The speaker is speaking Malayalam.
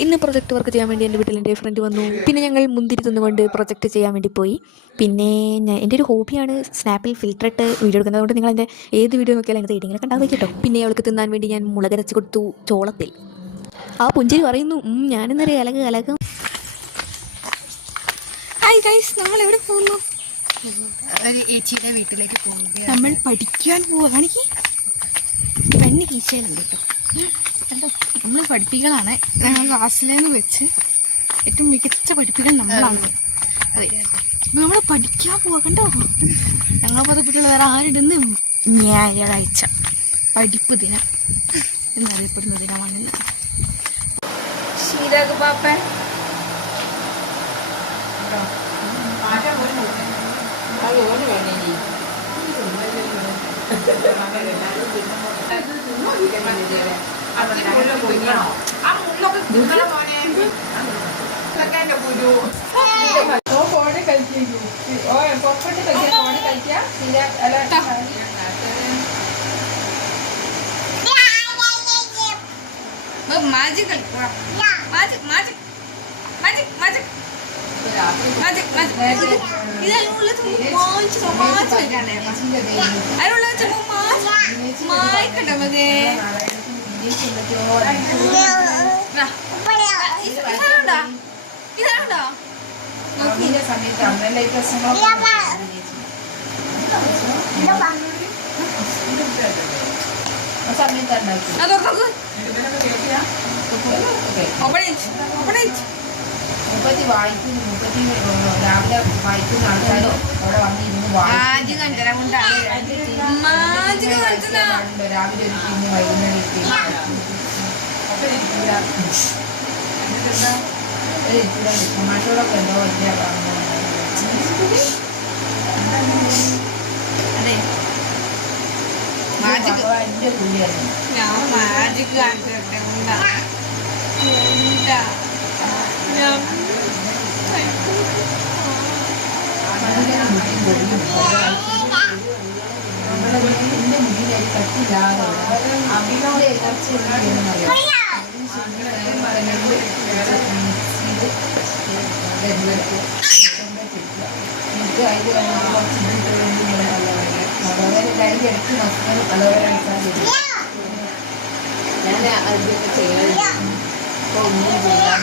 ഇന്ന് പ്രൊജക്റ്റ് വർക്ക് ചെയ്യാൻ വേണ്ടി എൻ്റെ വീട്ടിൽ എൻ്റെ ഫ്രണ്ട് വന്നു. പിന്നെ ഞങ്ങൾ മുന്തിരി തിന്നുകൊണ്ട് പ്രൊജക്റ്റ് ചെയ്യാൻ വേണ്ടി പോയി. പിന്നെ എൻ്റെ ഒരു ഹോബിയാണ് സ്നാപ്പിൽ ഫിൽറ്റർ ഇട്ട് വീഡിയോ എടുക്കുന്നത്. അതുകൊണ്ട് നിങ്ങൾ എൻ്റെ ഏത് വീഡിയോ നോക്കിയാലും അതിൻ്റെ റീഡിങ്ങിലൊക്കെ ഉണ്ടാവും കേട്ടോ. പിന്നെ അവൾക്ക് തിന്നാൻ വേണ്ടി ഞാൻ മുളകരച്ച് കൊടുത്തു ചോളത്തിൽ. ആ പുഞ്ചിരി പറയുന്നു ഞാനിന്നൊരു കലകം. ഹായ് ഗൈസ്, നമ്മൾ എവിടെ പോകുന്നു? ഒരു ഏച്ചിയുടെ വീട്ടിലേക്ക് പോവുകയാണ്. നമ്മൾ പഠിക്കാൻ പോവുകയാണെങ്കിൽ പെണ്ണ് കീശയിലുണ്ട് കേട്ടോ. കണ്ടോ, നമ്മൾ പഠിപ്പികളാണ്. ഞങ്ങൾ ക്ലാസ്സിലേന്ന് വെച്ച് ഏറ്റവും മികച്ച പഠിപ്പികൾ നമ്മളാണ്. അതെ, നമ്മൾ പഠിക്കാൻ പോവാ. കണ്ടോ, ഞങ്ങളെ പദക്കുട്ടികൾ വേറെ ആരിടുന്ന് ഞായറാഴ്ച പഠിപ്പ് ദിനം എന്നറിയപ്പെടുന്ന ദിനമാണിന്ന്. ശീരക് പാപ്പൻ മാജിക് കളിക്കുക. മാജിക് മാജിക് മാജിക് മാജിക് മുപ്പത്തി വായിക്കുന്നു, മുപ്പത്തി രാവിലെ വായിക്കുന്ന ആൾക്കാർ അവിടെ വന്നിരുന്ന് രാവിലെ ഒരു പിന്നെ വൈകുന്നേരം ടൊമാറ്റോടൊക്കെ എന്തോ വലിയ എന്റെ പുള്ളിയായിരുന്നു. എന്റെ മുടിയിൽ പറ്റില്ലാതെ അഭിനോട് എനർജി എനിക്ക് അതിൽ ഇടയ്ക്ക് മക്കൾ പലവരെ ഞാൻ അതൊക്കെ ചെയ്യാൻ ഒന്നും ചെയ്യാൻ